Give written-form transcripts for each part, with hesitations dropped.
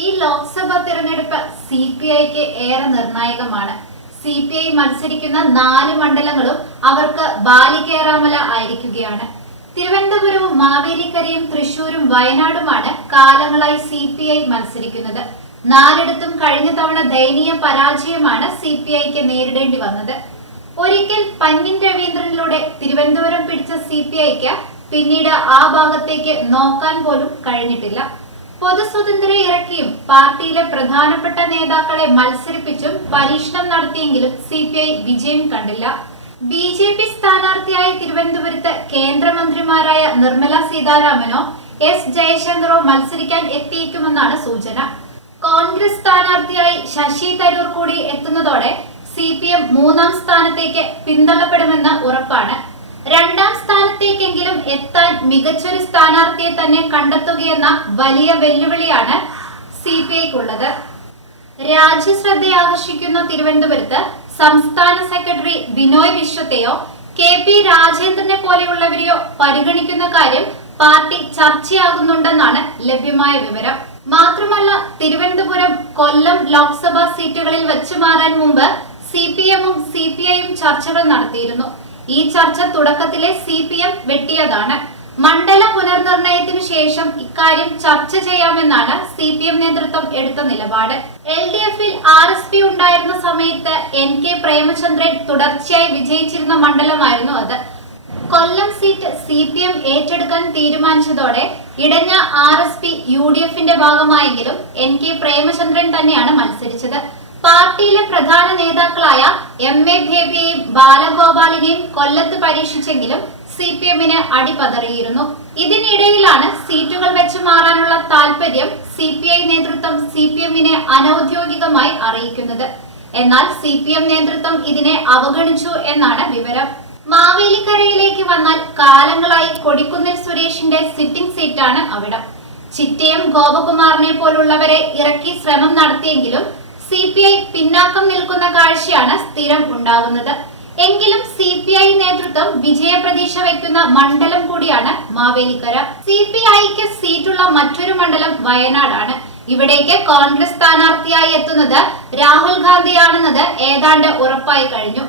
ഈ ലോക്സഭാ തിരഞ്ഞെടുപ്പ് CPIക്ക് ഏറെ നിർണായകമാണ്. CPI മത്സരിക്കുന്ന 4 മണ്ഡലങ്ങളും അവർക്ക് ബാലികേറാമല ആയിരിക്കുകയാണ്. തിരുവനന്തപുരവും മാവേലിക്കരയും തൃശൂരും വയനാടുമാണ് കാലങ്ങളായി CPI മത്സരിക്കുന്നത്. 4ഇടത്തും കഴിഞ്ഞ തവണ ദയനീയ പരാജയമാണ് CPIക്ക് നേരിടേണ്ടി വന്നത്. ഒരിക്കൽ പന്ന്യൻ രവീന്ദ്രനിലൂടെ തിരുവനന്തപുരം പിടിച്ച CPIക്ക് പിന്നീട് ആ ഭാഗത്തേക്ക് നോക്കാൻ പോലും കഴിഞ്ഞിട്ടില്ല. പൊതുസ്വതന്ത്രരെ ഇറക്കിയും പാർട്ടിയിലെ പ്രധാനപ്പെട്ട നേതാക്കളെ മത്സരിപ്പിച്ചും പരീക്ഷണം നടത്തിയെങ്കിലും CPI വിജയം കണ്ടില്ല. BJP സ്ഥാനാർത്ഥിയായി തിരുവനന്തപുരത്ത് കേന്ദ്രമന്ത്രിമാരായ നിർമ്മല സീതാരാമനോ S ജയശങ്കറോ മത്സരിക്കാൻ എത്തിയേക്കുമെന്നാണ് സൂചന. കോൺഗ്രസ് സ്ഥാനാർത്ഥിയായി ശശി തരൂർ കൂടി എത്തുന്നതോടെ CPM 3ാം സ്ഥാനത്തേക്ക് പിന്തള്ളപ്പെടുമെന്ന് ഉറപ്പാണ്. 2ാം സ്ഥാനത്തേക്കെങ്കിലും എത്താൻ മികച്ചൊരു സ്ഥാനാർത്ഥിയെ തന്നെ കണ്ടെത്തുകയെന്ന വലിയ വെല്ലുവിളിയാണ് CPIക്കുള്ളത്. രാജ്യശ്രദ്ധയാകർഷിക്കുന്ന തിരുവനന്തപുരത്ത് സംസ്ഥാന സെക്രട്ടറി ബിനോയ് വിശ്വത്തെയോ KP രാജേന്ദ്രനെ പോലെയുള്ളവരെയോ പരിഗണിക്കുന്ന കാര്യം പാർട്ടി ചർച്ചയാകുന്നുണ്ടെന്നാണ് ലഭ്യമായ വിവരം. മാത്രമല്ല, തിരുവനന്തപുരം, കൊല്ലം ലോക്സഭാ സീറ്റുകളിൽ വെച്ചു മാറാൻ മുമ്പ് CPMഉം CPIയും ചർച്ചകൾ നടത്തിയിരുന്നു. ഈ ചർച്ച തുടക്കത്തിലെ CPM വെട്ടിയതാണ്. മണ്ഡല പുനർനിർണയത്തിനു ശേഷം ഇക്കാര്യം ചർച്ച ചെയ്യാമെന്നാണ് CPM നേതൃത്വം എടുത്ത നിലപാട്. LDFൽ RSP ഉണ്ടായിരുന്ന സമയത്ത് NK പ്രേമചന്ദ്രൻ തുടർച്ചയായി വിജയിച്ചിരുന്ന മണ്ഡലമായിരുന്നു അത്. കൊല്ലം സീറ്റ് CPM ഏറ്റെടുക്കാൻ തീരുമാനിച്ചതോടെ ഇടഞ്ഞ RSP UDFന്റെ ഭാഗമായെങ്കിലും NK പ്രേമചന്ദ്രൻ തന്നെയാണ് മത്സരിച്ചത്. പാർട്ടിയിലെ പ്രധാന നേതാക്കളായ MA ബേബിയെയും ബാലഗോപാലിനെയും കൊല്ലത്ത് പരീക്ഷിച്ചെങ്കിലും CPMന് അടിപതറിയിരുന്നു. ഇതിനിടയിലാണ് സീറ്റുകൾ വെച്ചു മാറാനുള്ള താൽപര്യം CPI നേതൃത്വം CPMനെ അനൌദ്യോഗികമായി അറിയിക്കുന്നത്. എന്നാൽ CPM നേതൃത്വം ഇതിനെ അവഗണിച്ചു എന്നാണ് വിവരം. മാവേലിക്കരയിലേക്ക് വന്നാൽ കാലങ്ങളായി കൊടിക്കുന്നിൽ സുരേഷിന്റെ സിറ്റിംഗ് സീറ്റാണ് അവിടം. ചിറ്റയം ഗോപകുമാറിനെ പോലുള്ളവരെ ഇറക്കി ശ്രമം നടത്തിയെങ്കിലും CPI പിന്നാക്കം നിൽക്കുന്ന കാഴ്ചയാണ് സ്ഥിരം ഉണ്ടാവുന്നത്. എങ്കിലും CPI നേതൃത്വം വിജയപ്രതീക്ഷ വയ്ക്കുന്ന മണ്ഡലം കൂടിയാണ് മാവേലിക്കര. CPIക്ക് സീറ്റുള്ള മറ്റൊരു മണ്ഡലം വയനാടാണ്. ഇവിടേക്ക് കോൺഗ്രസ് സ്ഥാനാർത്ഥിയായി എത്തുന്നത് രാഹുൽ ഗാന്ധിയാണെന്നത് ഏതാണ്ട് ഉറപ്പായി കഴിഞ്ഞു.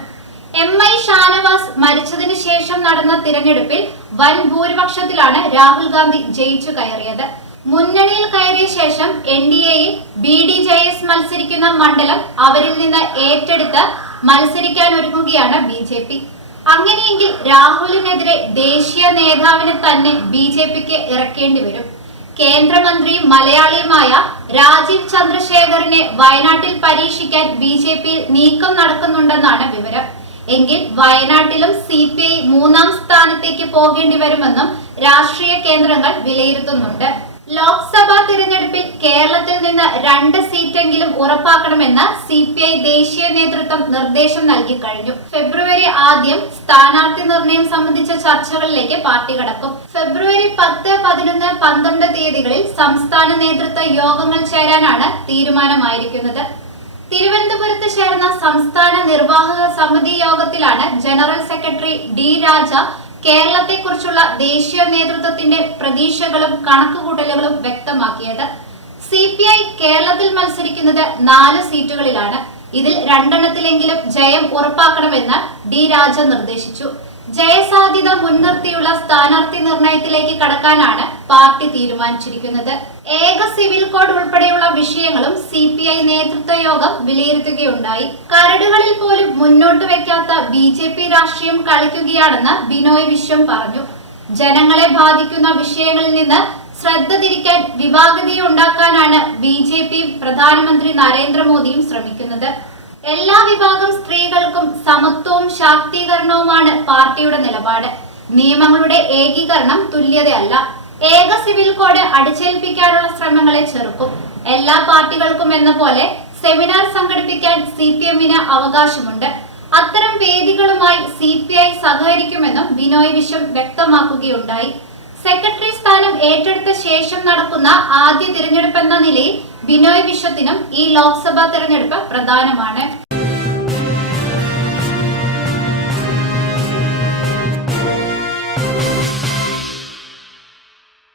MI ഷാനവാസ് മരിച്ചതിന് ശേഷം നടന്ന തിരഞ്ഞെടുപ്പിൽ വൻ ഭൂരിപക്ഷത്തിലാണ് രാഹുൽ ഗാന്ധി ജയിച്ചു കയറിയത്. മുന്നണിയിൽ കയറിയ ശേഷം NDAയിൽ BDJS മത്സരിക്കുന്ന മണ്ഡലം അവരിൽ നിന്ന് ഏറ്റെടുത്ത് മത്സരിക്കാൻ ഒരുങ്ങുകയാണ് BJP. അങ്ങനെയെങ്കിൽ രാഹുലിനെതിരെ ദേശീയ നേതാവിനെ തന്നെ BJPക്ക് ഇറക്കേണ്ടി വരും. കേന്ദ്രമന്ത്രിയും മലയാളിയുമായ രാജീവ് ചന്ദ്രശേഖറിനെ വയനാട്ടിൽ പരീക്ഷിക്കാൻ BJPയിൽ നീക്കം നടക്കുന്നുണ്ടെന്നാണ് വിവരം. എങ്കിൽ വയനാട്ടിലും CPI 3ാം സ്ഥാനത്തേക്ക് പോകേണ്ടി വരുമെന്നും രാഷ്ട്രീയ കേന്ദ്രങ്ങൾ വിലയിരുത്തുന്നുണ്ട്. ലോക്സഭാ തിരഞ്ഞെടുപ്പിൽ കേരളത്തിൽ നിന്ന് 2 സീറ്റെങ്കിലും ഉറപ്പാക്കണമെന്ന് CPI ദേശീയ നേതൃത്വം നിർദ്ദേശം നൽകി കഴിഞ്ഞു. ഫെബ്രുവരി ആദ്യം സ്ഥാനാർത്ഥി നിർണയം സംബന്ധിച്ച ചർച്ചകളിലേക്ക് പാർട്ടി കടക്കും. ഫെബ്രുവരി 10, 11, 12 തീയതികളിൽ സംസ്ഥാന നേതൃത്വ യോഗങ്ങൾ ചേരാനാണ് തീരുമാനമായിരിക്കുന്നത്. തിരുവനന്തപുരത്ത് ചേർന്ന സംസ്ഥാന നിർവാഹക സമിതി യോഗത്തിലാണ് ജനറൽ സെക്രട്ടറി D രാജ കേരളത്തെക്കുറിച്ചുള്ള ദേശീയ നേതൃത്വത്തിന്റെ പ്രതീക്ഷകളും കണക്കുകൂട്ടലുകളും വ്യക്തമാക്കിയത്. CPI കേരളത്തിൽ മത്സരിക്കുന്നത് 4 സീറ്റുകളിലാണ്. ഇതിൽ 2എണ്ണത്തിലെങ്കിലും ജയം ഉറപ്പാക്കണമെന്ന് D രാജ നിർദ്ദേശിച്ചു. ജയസാധ്യത മുൻനിർത്തിയുള്ള സ്ഥാനാർത്ഥി നിർണയത്തിലേക്ക് കടക്കാനാണ് പാർട്ടി തീരുമാനിച്ചിരിക്കുന്നത്. ഏക സിവിൽ കോഡ് ഉൾപ്പെടെയുള്ള വിഷയങ്ങളും CPI നേതൃത്വ യോഗം വിലയിരുത്തുകയുണ്ടായി. കരടുകളിൽ പോലും മുന്നോട്ട് വെക്കാത്ത BJP രാഷ്ട്രീയം കളിക്കുകയാണെന്ന് ബിനോയ് വിശ്വം പറഞ്ഞു. ജനങ്ങളെ ബാധിക്കുന്ന വിഷയങ്ങളിൽ നിന്ന് ശ്രദ്ധ തിരിക്കാൻ വിഭാഗീയതയുണ്ടാക്കാനാണ് BJPയും പ്രധാനമന്ത്രി നരേന്ദ്രമോദിയും ശ്രമിക്കുന്നത്. എല്ലാ വിഭാഗം സ്ത്രീകൾക്കും സമത്വവും ശാക്തീകരണവുമാണ് പാർട്ടിയുടെ നിലപാട്. നിയമങ്ങളുടെ ഏകീകരണം തുല്യതയല്ല. ഏക സിവിൽ കോഡ് അടിച്ചേൽപ്പിക്കാനുള്ള ശ്രമങ്ങളെ ചെറുക്കും. എല്ലാ പാർട്ടികൾക്കും എന്ന പോലെ സെമിനാർ സംഘടിപ്പിക്കാൻ CPMന് അവകാശമുണ്ട്. അത്തരം വേദികളുമായി CPI സഹകരിക്കുമെന്നും ബിനോയ് വിശ്വം വ്യക്തമാക്കുകയുണ്ടായി. സെക്രട്ടറി സ്ഥാനം ഏറ്റെടുത്ത ശേഷം നടക്കുന്ന ആദ്യ തിരഞ്ഞെടുപ്പെന്ന നിലയിൽ ബിനോയ് വിശ്വത്തിനും ഈ ലോക്സഭാ തിരഞ്ഞെടുപ്പ് പ്രധാനമാണ്.